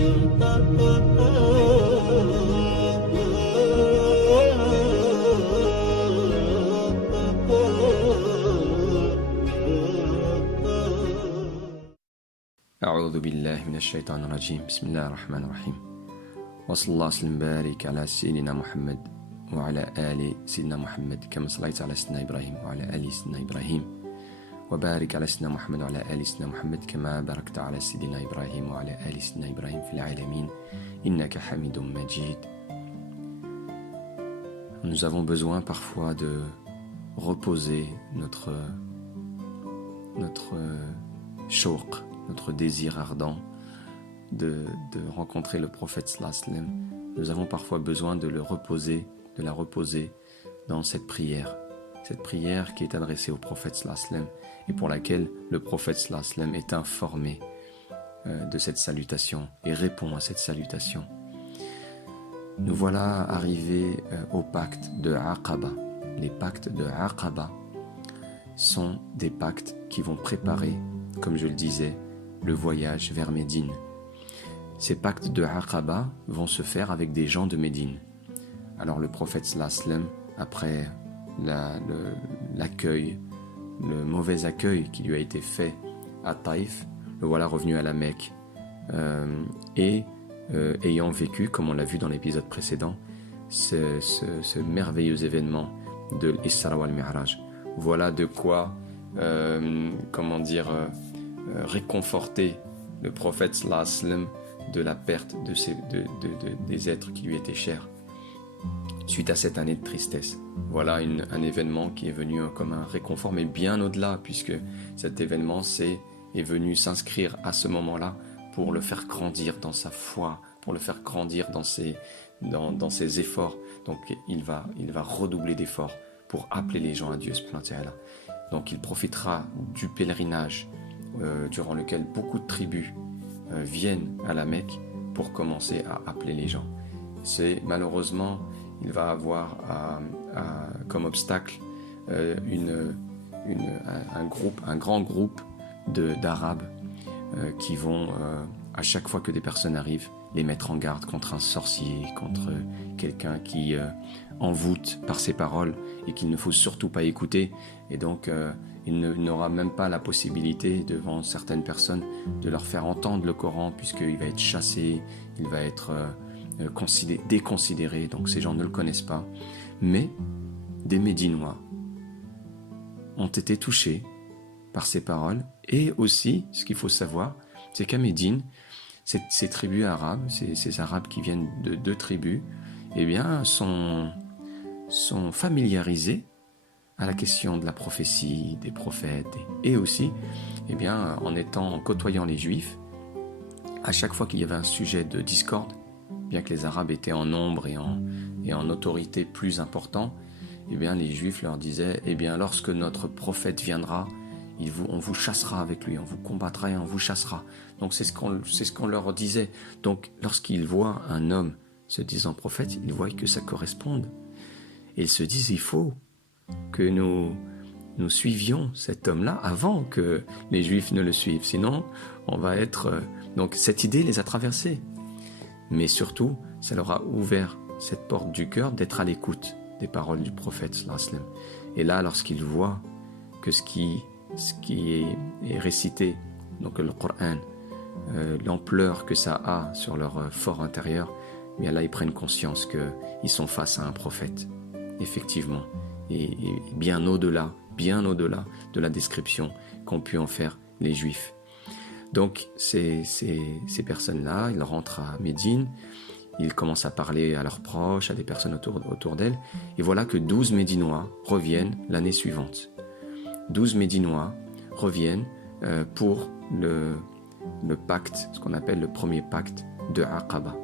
أعوذ بالله من الشيطان الرجيم بسم الله الرحمن الرحيم وصلى الله وسلم وبارك على سيدنا محمد وعلى آل سيدنا محمد كما صليت على سيدنا إبراهيم وعلى آل سيدنا إبراهيم وبارك على سيدنا محمد وعلى آل سيدنا محمد كما باركت على سيدنا إبراهيم وعلى آل سيدنا إبراهيم في العالمين إنك حميد مجيد. Nous avons besoin parfois de reposer notre shawq, notre désir ardent de rencontrer le prophète sallallahu alayhi wa sallam. Nous avons parfois besoin de la reposer dans cette prière qui est adressée au prophète sallallahu alayhi wa sallam et pour laquelle le prophète sallallahu alayhi wa sallam est informé de cette salutation et répond à cette salutation. Nous voilà arrivés au pacte de Aqaba. Les pactes de Aqaba sont des pactes qui vont préparer, comme je le disais, le voyage vers Médine. Ces pactes de Aqaba vont se faire avec des gens de Médine. Alors le prophète sallallahu alayhi wa sallam, après l'accueil, le mauvais accueil qui lui a été fait à Taïf, le voilà revenu à la Mecque ayant vécu, comme on l'a vu dans l'épisode précédent, ce merveilleux événement de l'Isra wal Mi'raj. Voilà de quoi réconforter le prophète sallallahu alayhi wa sallam de la perte des êtres qui lui étaient chers suite à cette année de tristesse. Voilà un événement qui est venu comme un réconfort, mais bien au-delà, puisque cet événement est venu s'inscrire à ce moment-là pour le faire grandir dans sa foi, pour le faire grandir dans ses efforts. Donc il va redoubler d'efforts pour appeler les gens à Dieu subhanahu wa ta'ala. Donc il profitera du pèlerinage durant lequel beaucoup de tribus viennent à la Mecque pour commencer à appeler les gens. Malheureusement, il va avoir comme obstacle un grand groupe d'Arabes qui vont, à chaque fois que des personnes arrivent, les mettre en garde contre un sorcier, contre quelqu'un qui envoûte par ses paroles et qu'il ne faut surtout pas écouter. Et donc, il n'aura même pas la possibilité, devant certaines personnes, de leur faire entendre le Coran, puisqu'il va être chassé, il va être déconsidéré. Donc ces gens ne le connaissent pas. Mais des Médinois ont été touchés par ces paroles. Et aussi, ce qu'il faut savoir, c'est qu'à Médine, ces tribus arabes, ces arabes qui viennent de deux tribus, eh bien, sont familiarisés à la question de la prophétie, des prophètes, et aussi, eh bien, en côtoyant les Juifs, à chaque fois qu'il y avait un sujet de discorde, bien que les Arabes étaient en nombre et en autorité plus important, eh bien, les Juifs leur disaient, eh bien, lorsque notre prophète viendra, on vous chassera avec lui, on vous combattra et on vous chassera. Donc c'est ce qu'on leur disait. Donc lorsqu'ils voient un homme se disant prophète, ils voient que ça corresponde. Et ils se disent, il faut que nous suivions cet homme-là avant que les Juifs ne le suivent. Sinon, on va être... Donc cette idée les a traversés. Mais surtout, ça leur a ouvert cette porte du cœur d'être à l'écoute des paroles du prophète sallallahu alayhi wa sallam. Et là, lorsqu'ils voient que ce qui est récité, donc le Coran, l'ampleur que ça a sur leur fort intérieur, bien là ils prennent conscience qu'ils sont face à un prophète, effectivement, et bien au-delà de la description qu'ont pu en faire les Juifs. Donc ces personnes-là, ils rentrent à Médine, ils commencent à parler à leurs proches, à des personnes autour d'elles, et voilà que 12 Médinois reviennent l'année suivante. 12 Médinois reviennent pour le pacte, ce qu'on appelle le premier pacte de Aqaba.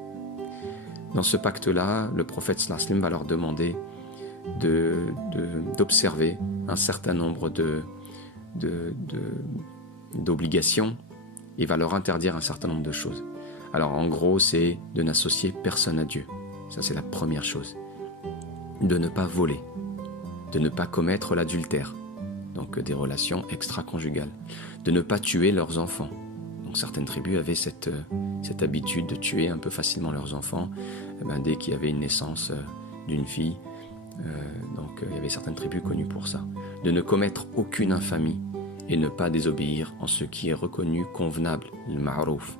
Dans ce pacte-là, le prophète sallallahu alayhi wa sallam va leur demander d'observer un certain nombre d'obligations. Il va leur interdire un certain nombre de choses. Alors en gros, c'est de n'associer personne à Dieu. Ça, c'est la première chose. De ne pas voler, de ne pas commettre l'adultère, donc des relations extra-conjugales, de ne pas tuer leurs enfants. Donc Donc certaines tribus avaient cette habitude de tuer un peu facilement leurs enfants dès qu'il y avait une naissance d'une fille. Donc il y avait certaines tribus connues pour ça. De ne commettre aucune infamie et ne pas désobéir en ce qui est reconnu convenable, le ma'rouf.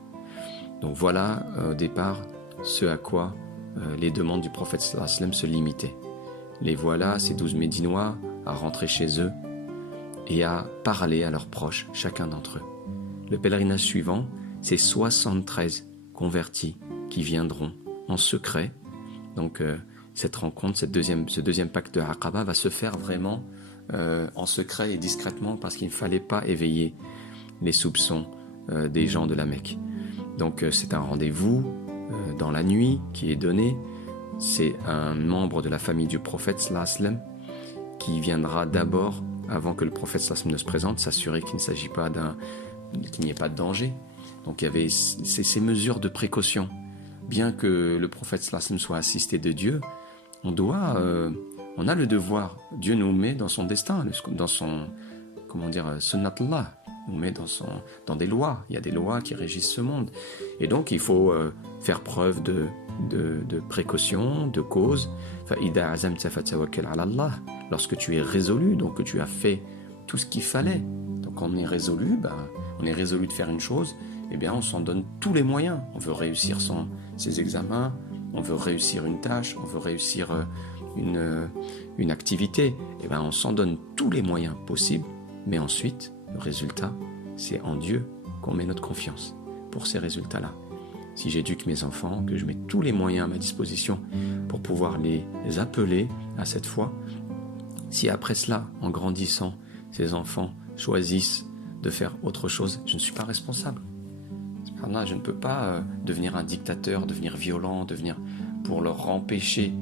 Donc voilà au départ ce à quoi les demandes du prophète sallallahu alayhi wa sallam se limitaient. Les voilà, ces 12 Médinois, à rentrer chez eux et à parler à leurs proches, chacun d'entre eux. Le pèlerinage suivant, c'est 73 convertis qui viendront en secret. Donc cette rencontre, ce deuxième pacte de Aqaba va se faire vraiment en secret et discrètement parce qu'il ne fallait pas éveiller les soupçons des gens de la Mecque. Donc c'est un rendez-vous dans la nuit qui est donné. C'est un membre de la famille du prophète sallallahu alayhi wa sallam qui viendra d'abord, avant que le prophète sallallahu alayhi wa sallam ne se présente, s'assurer qu'il ne s'agit pas qu'il n'y ait pas de danger. Donc il y avait ces mesures de précaution. Bien que le prophète sallallahu alayhi wa sallam soit assisté de Dieu, on a le devoir. Dieu nous met dans son destin, dans son, sunnatullah, nous met dans des lois. Il y a des lois qui régissent ce monde. Et donc il faut faire preuve de précaution, de cause. Lorsque tu es résolu, donc que tu as fait tout ce qu'il fallait. Donc quand on est résolu, de faire une chose, eh bien on s'en donne tous les moyens. On veut réussir ses examens, on veut réussir une tâche, on veut réussir une activité. Eh bien on s'en donne tous les moyens possibles, mais ensuite, le résultat, c'est en Dieu qu'on met notre confiance pour ces résultats-là. Si j'éduque mes enfants, que je mets tous les moyens à ma disposition pour pouvoir les appeler à cette foi, si après cela, en grandissant, ces enfants choisissent de faire autre chose, je ne suis pas responsable. Je ne peux pas devenir un dictateur, devenir violent, pour leur empêcher.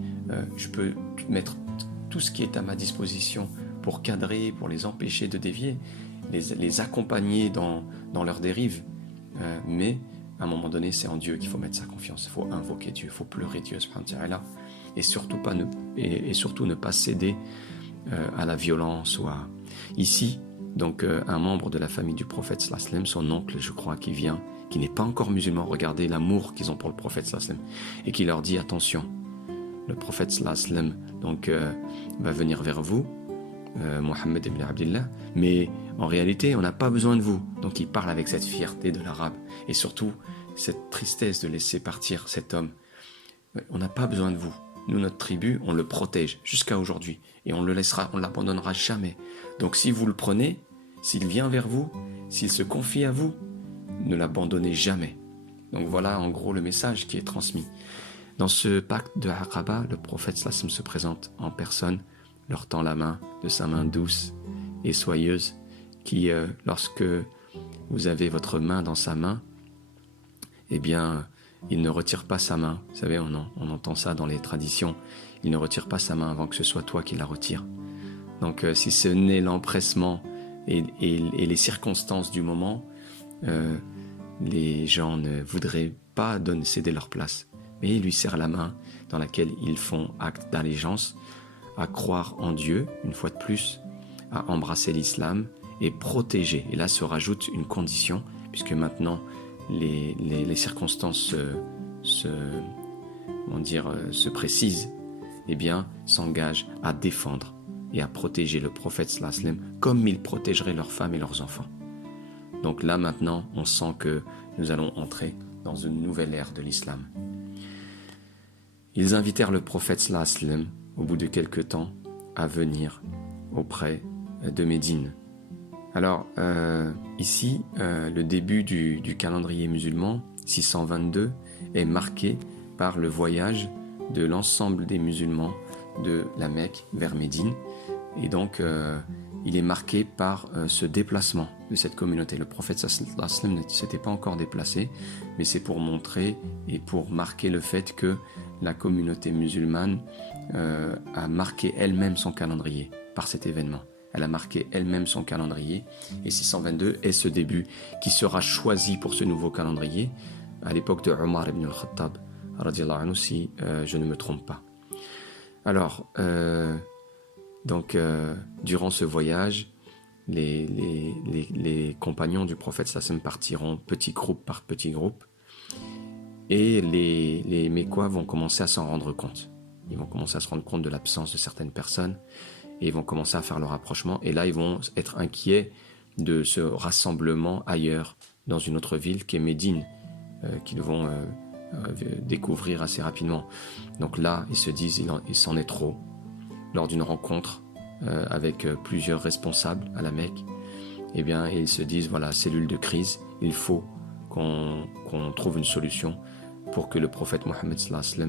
Je peux mettre tout ce qui est à ma disposition pour cadrer, pour les empêcher de dévier, les accompagner dans leur dérive. Mais à un moment donné, c'est en Dieu qu'il faut mettre sa confiance. Il faut invoquer Dieu, il faut pleurer Dieu, et surtout ne pas céder à la violence. Ici, donc un membre de la famille du prophète sallallahu alayhi wa sallam, son oncle, je crois, qui n'est pas encore musulman, regardez l'amour qu'ils ont pour le prophète sallallahu alayhi wa sallam, et qui leur dit attention, le prophète sallallahu alayhi wa sallam donc va venir vers vous, Mohammed ibn Abdillah, mais en réalité on n'a pas besoin de vous. Donc il parle avec cette fierté de l'arabe et surtout cette tristesse de laisser partir cet homme. On n'a pas besoin de vous. Nous, notre tribu, on le protège jusqu'à aujourd'hui et on l'abandonnera jamais. Donc si vous le prenez, s'il vient vers vous, s'il se confie à vous, ne l'abandonnez jamais. Donc voilà en gros le message qui est transmis. Dans ce pacte de Aqaba, le prophète sallallahu alayhi wa sallam se présente en personne, leur tend la main de sa main douce et soyeuse, qui, lorsque vous avez votre main dans sa main, eh bien, il ne retire pas sa main. Vous savez, on entend ça dans les traditions. Il ne retire pas sa main avant que ce soit toi qui la retire. Donc, si ce n'est l'empressement et les circonstances du moment, les gens ne voudraient pas céder leur place. Mais il lui serre la main dans laquelle ils font acte d'allégeance, à croire en Dieu, une fois de plus, à embrasser l'islam et protéger. Et là se rajoute une condition, puisque maintenant les circonstances se précisent, eh bien, s'engagent à défendre et à protéger le prophète sallallahu alayhi wa sallam comme ils protégeraient leurs femmes et leurs enfants. Donc là maintenant, on sent que nous allons entrer dans une nouvelle ère de l'islam. Ils invitèrent le prophète sallallahu alayhi wa sallam au bout de quelque temps, à venir auprès de Médine. Alors, ici, le début du calendrier musulman, 622, est marqué par le voyage de l'ensemble des musulmans de la Mecque vers Médine. Et donc, il est marqué par ce déplacement de cette communauté. Le prophète sallallahu alayhi wa sallam ne s'était pas encore déplacé, mais c'est pour montrer et pour marquer le fait que la communauté musulmane a marqué elle-même son calendrier par cet événement. Elle a marqué elle-même son calendrier et 622 est ce début qui sera choisi pour ce nouveau calendrier à l'époque de Omar ibn al-Khattab, radiyallahu anhu, si je ne me trompe pas. Alors, durant ce voyage, les compagnons du prophète sallam partiront petit groupe par petit groupe, et les Mécois vont commencer à s'en rendre compte. Ils vont commencer à se rendre compte de l'absence de certaines personnes, et ils vont commencer à faire le rapprochement, et là ils vont être inquiets de ce rassemblement ailleurs, dans une autre ville qui est Médine, qu'ils vont découvrir assez rapidement. Donc là, ils se disent, il s'en est trop. Lors d'une rencontre avec plusieurs responsables à la Mecque, eh bien, ils se disent, voilà, cellule de crise, il faut qu'on trouve une solution pour que le prophète Mohammed sallallahu alayhi wa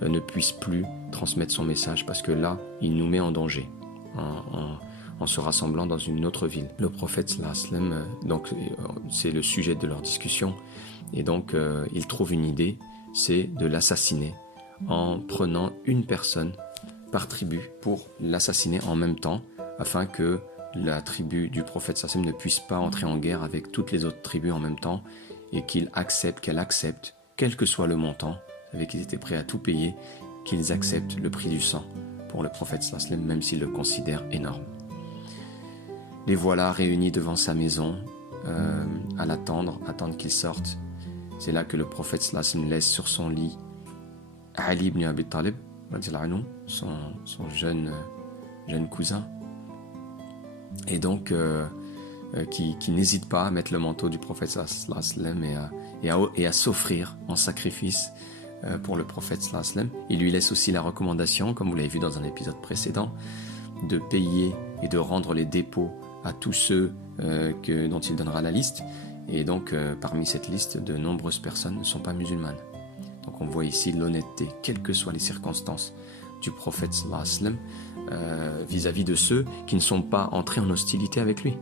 sallam ne puisse plus transmettre son message, parce que là, il nous met en danger en se rassemblant dans une autre ville. Le prophète sallallahu alayhi wa sallam, donc c'est le sujet de leur discussion, et donc il trouve une idée, c'est de l'assassiner en prenant une personne par tribu pour l'assassiner en même temps, afin que la tribu du prophète sallallahu alayhi wa sallam ne puisse pas entrer en guerre avec toutes les autres tribus en même temps, et qu'elle accepte, quel que soit le montant, avec qu'ils étaient prêts à tout payer, qu'ils acceptent le prix du sang pour le prophète sallallahu alayhi wa sallam, même s'ils le considèrent énorme. Les voilà réunis devant sa maison, à attendre qu'il sorte. C'est là que le prophète sallallahu alayhi wa sallam laisse sur son lit Ali ibn Abi Talib, son jeune cousin, et donc qui n'hésite pas à mettre le manteau du prophète sallallahu alayhi wa sallam et à s'offrir en sacrifice pour le prophète sallallahu alayhi wa sallam. Il lui laisse aussi la recommandation, comme vous l'avez vu dans un épisode précédent, de payer et de rendre les dépôts à tous ceux dont il donnera la liste. Et donc parmi cette liste, de nombreuses personnes ne sont pas musulmanes. Donc on voit ici l'honnêteté, quelles que soient les circonstances, du prophète sallallahu alayhi wa sallam vis-à-vis de ceux qui ne sont pas entrés en hostilité avec lui.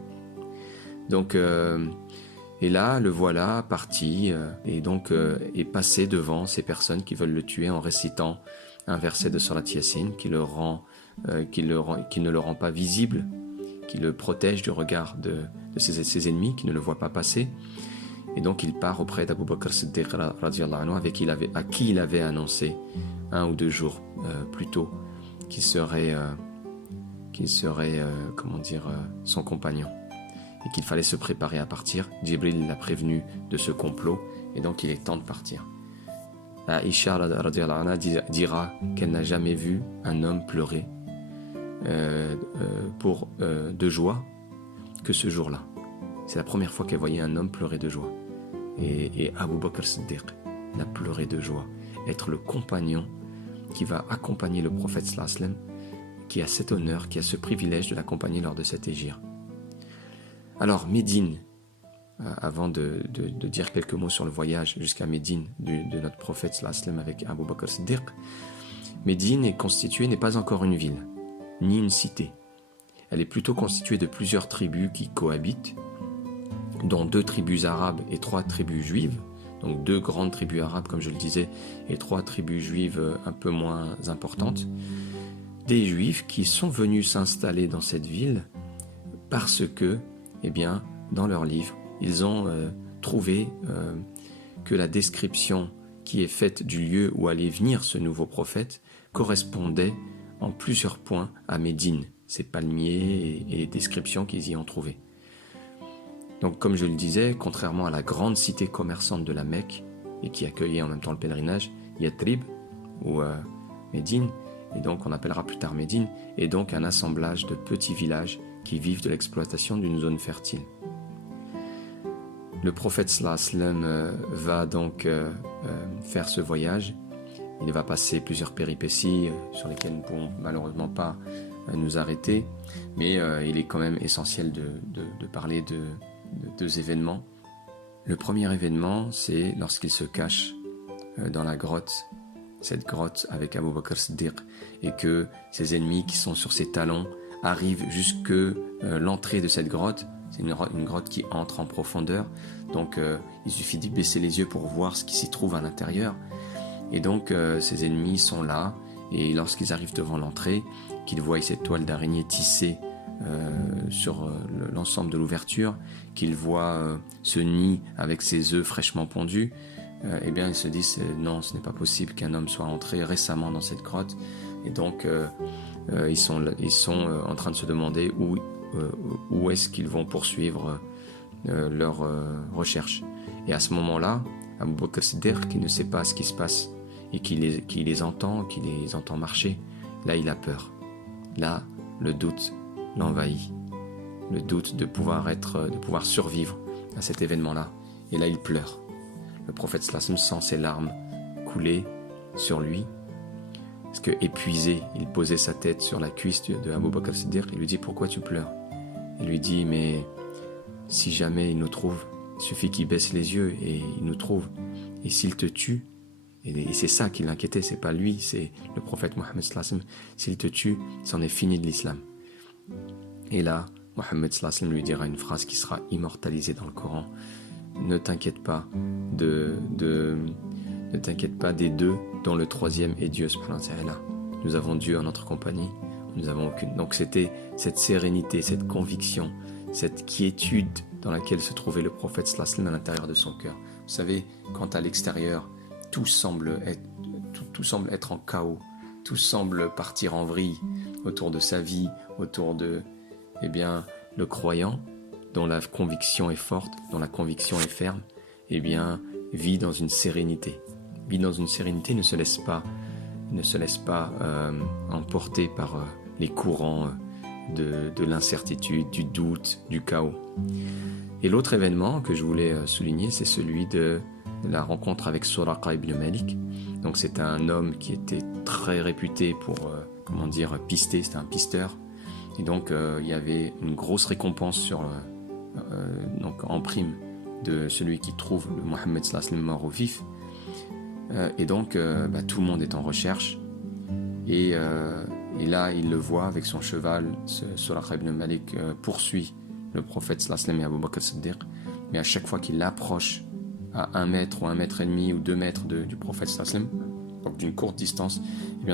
Donc et là le voilà parti et donc est passé devant ces personnes qui veulent le tuer en récitant un verset de Surat Yasin qui ne le rend pas visible, qui le protège du regard de ses ennemis qui ne le voient pas passer. Et donc il part auprès d'Abu Bakr Siddiq radiyallahu anhu, à qui il avait annoncé 1 ou 2 jours plus tôt qu'il serait son compagnon, et qu'il fallait se préparer à partir. Jibril l'a prévenu de ce complot, et donc il est temps de partir. Aïcha radiyallahu anha dira qu'elle n'a jamais vu un homme pleurer de joie que ce jour-là. C'est la première fois qu'elle voyait un homme pleurer de joie. Et Abu Bakr Siddiq l'a pleuré de joie. Être le compagnon qui va accompagner le prophète sallallahu alayhi wa sallam, qui a cet honneur, qui a ce privilège de l'accompagner lors de cette hégire. Alors Médine, avant de dire quelques mots sur le voyage jusqu'à Médine de notre prophète sallallahu alayhi wa sallam avec Abu Bakr Siddiq, Médine n'est pas encore une ville, ni une cité. Elle est plutôt constituée de plusieurs tribus qui cohabitent, dont 2 tribus arabes et 3 tribus juives, donc 2 grandes tribus arabes comme je le disais, et 3 tribus juives un peu moins importantes. Des juifs qui sont venus s'installer dans cette ville parce que, eh bien, dans leurs livres, ils ont trouvé que la description qui est faite du lieu où allait venir ce nouveau prophète correspondait en plusieurs points à Médine, ces palmiers et les descriptions qu'ils y ont trouvées. Donc, comme je le disais, contrairement à la grande cité commerçante de la Mecque, et qui accueillait en même temps le pèlerinage, Yatrib, ou Médine, et donc on appellera plus tard Médine, est donc un assemblage de petits villages qui vivent de l'exploitation d'une zone fertile. Le prophète sallallahu alayhi wa sallam va donc faire ce voyage. Il va passer plusieurs péripéties sur lesquelles nous ne pourrons malheureusement pas nous arrêter, mais il est quand même essentiel de parler de 2 événements. Le premier événement, c'est lorsqu'il se cache dans la grotte, cette grotte avec Abu Bakr Siddiq, et que ses ennemis qui sont sur ses talons arrivent jusque l'entrée de cette grotte. C'est une grotte qui entre en profondeur, donc il suffit d'y baisser les yeux pour voir ce qui s'y trouve à l'intérieur. Et donc ses ennemis sont là, et lorsqu'ils arrivent devant l'entrée, qu'ils voient cette toile d'araignée tissée sur l'ensemble de l'ouverture, qu'ils voient ce nid avec ses œufs fraîchement pondus, eh bien ils se disent non, ce n'est pas possible qu'un homme soit entré récemment dans cette grotte. Et donc ils sont en train de se demander où est-ce qu'ils vont poursuivre leur recherche. Et à ce moment-là, Abu Bakr as-Siddiq, qui ne sait pas ce qui se passe et qui les entend marcher, là il a peur. Là, le doute l'envahit. Le doute de pouvoir survivre à cet événement-là. Et là, il pleure. Le prophète sallallahu alayhi wa sallam sent ses larmes couler sur lui. Parce que épuisé, il posait sa tête sur la cuisse de Abu Bakr as-Siddiq. Il lui dit, pourquoi tu pleures? Il lui dit, mais si jamais il nous trouve, il suffit qu'il baisse les yeux et il nous trouve. Et s'il te tue, et c'est ça qui l'inquiétait, c'est pas lui, c'est le prophète Mohammed sallallahu alayhi wa sallam. S'il te tue, c'en est fini de l'islam. Et là, Mohammed sallallahu alayhi wa sallam lui dira une phrase qui sera immortalisée dans le Coran. Ne t'inquiète pas ne t'inquiète pas des deux dont le troisième est Dieu subhanahu wa ta'ala. Nous avons Dieu en notre compagnie, nous avons aucune. Donc c'était cette sérénité, cette conviction, cette quiétude dans laquelle se trouvait le prophète sallallahu alayhi wa sallam à l'intérieur de son cœur. Vous savez, quand à l'extérieur, tout semble être en chaos, tout semble partir en vrille autour de sa vie, autour de, le croyant, dont la conviction est forte, dont la conviction est ferme, vit dans une sérénité. Vit dans une sérénité, ne se laisse pas emporter par les courants de l'incertitude, du doute, du chaos. Et l'autre événement que je voulais souligner, c'est celui de la rencontre avec Suraqa ibn Malik. Donc c'est un homme qui était très réputé pour, pister, c'était un pisteur. Et donc il y avait une grosse récompense en prime de celui qui trouve le Mohammed sallallahu alayhi wa sallam mort au vif. Et donc tout le monde est en recherche. Et là il le voit avec son cheval. Suraqa ibn Malik poursuit le prophète sallallahu alayhi wa sallam et Abu Bakr as-Siddiq. Mais à chaque fois qu'il l'approche à 1 mètre ou 1 mètre et demi ou 2 mètres du prophète sallallahu alayhi wa sallam, donc d'une courte distance,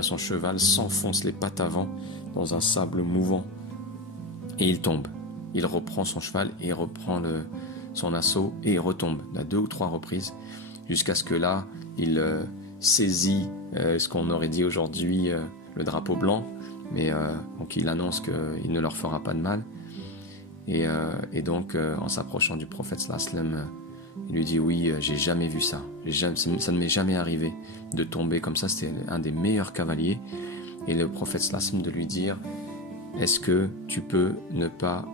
son cheval s'enfonce les pattes avant dans un sable mouvant et il tombe. Il reprend son cheval et il reprend son assaut et il retombe à 2 ou 3 reprises jusqu'à ce que là il saisit ce qu'on aurait dit aujourd'hui le drapeau blanc, mais donc il annonce qu'il ne leur fera pas de mal et donc en s'approchant du prophète sallallahu alayhi wa sallam, il lui dit oui, j'ai jamais vu ça, ça ne m'est jamais arrivé de tomber comme ça, c'était un des meilleurs cavaliers. Et le prophète sallallahu alayhi wa sallam de lui dire, est-ce que tu peux ne pas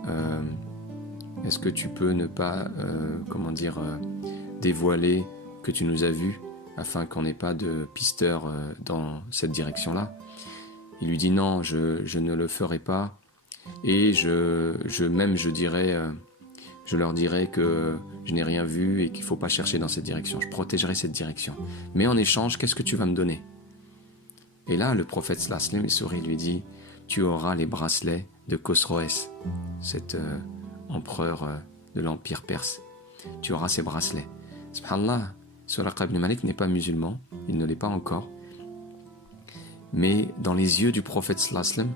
dévoiler que tu nous as vus afin qu'on n'ait pas de pisteur dans cette direction-là? Il lui dit non, je ne le ferai pas et je leur dirai que je n'ai rien vu et qu'il ne faut pas chercher dans cette direction. Je protégerai cette direction. Mais en échange, qu'est-ce que tu vas me donner? Et là, le prophète sallallahu alayhi wa sallam sourit et lui dit, tu auras les bracelets de Khosroès, cet empereur de l'Empire perse. Tu auras ces bracelets. Subhanallah, Suraqa ibn Malik n'est pas musulman, il ne l'est pas encore. Mais dans les yeux du prophète sallallahu alayhi wa sallam,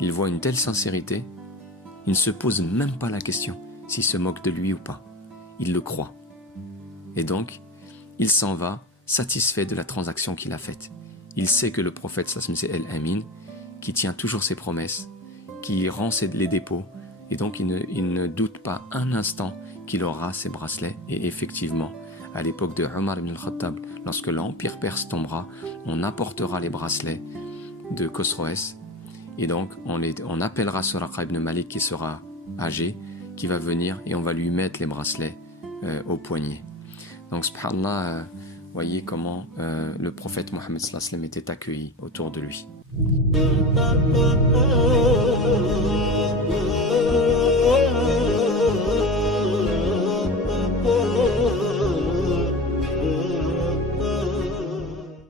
il voit une telle sincérité, il ne se pose même pas la question s'il se moque de lui ou pas. Il le croit. Et donc, il s'en va satisfait de la transaction qu'il a faite. Il sait que le prophète sallallahu alayhi wa sallam, c'est El-Amin, qui tient toujours ses promesses, qui rend les dépôts, et donc il ne doute pas un instant qu'il aura ses bracelets. Et effectivement, à l'époque de Omar ibn al-Khattab, lorsque l'Empire perse tombera, on apportera les bracelets de Khosroès, et donc on appellera Suraqa ibn Malik qui sera âgé, qui va venir et on va lui mettre les bracelets au poignet. Donc subhanallah, voyez comment le prophète Mohammed sallallahu alayhi wa sallam était accueilli autour de lui.